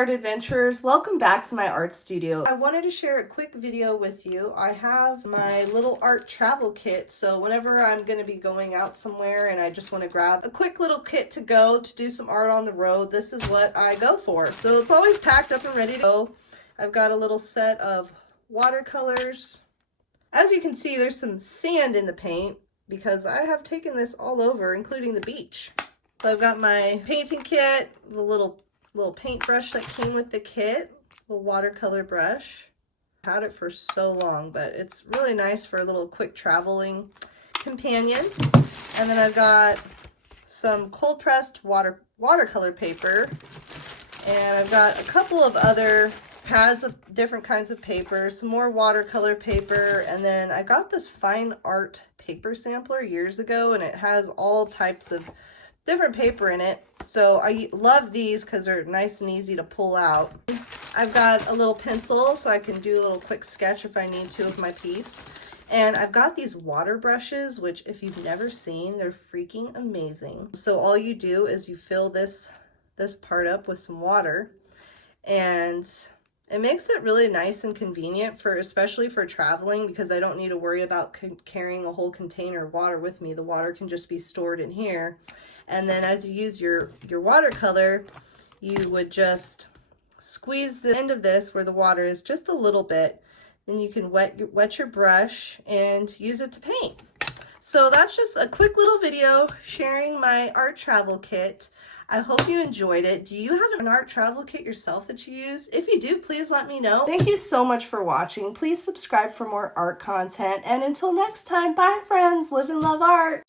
art adventurers, welcome back to my art studio. I wanted to share a quick video with you. I have my little art travel kit, so whenever I'm going to be going out somewhere and I just want to grab a quick little kit to go to do some art on the road, this is what I go for. So it's always packed up and ready to go. I've got a little set of watercolors. As you can see, there's some sand in the paint because I have taken this all over, including the beach. So I've got my painting kit, the little paintbrush that came with the kit, little watercolor brush. I had it for so long, but it's really nice for a little quick traveling companion. And then I've got some cold pressed watercolor paper, and I've got a couple of other pads of different kinds of paper, some more watercolor paper, and then I got this fine art paper sampler years ago, and it has all types of different paper in it. So I love these because they're nice and easy to pull out. I've got a little pencil so I can do a little quick sketch if I need to with my piece. And I've got these water brushes, which if you've never seen, they're freaking amazing. So all you do is you fill this part up with some water, and it makes it really nice and convenient especially for traveling, because I don't need to worry about carrying a whole container of water with me. The water can just be stored in here. And then as you use your watercolor, you would just squeeze the end of this where the water is just a little bit. Then you can wet your brush and use it to paint. So that's just a quick little video sharing my art travel kit. I hope you enjoyed it. Do you have an art travel kit yourself that you use? If you do, please let me know. Thank you so much for watching. Please subscribe for more art content. And until next time, bye friends. Live and love art.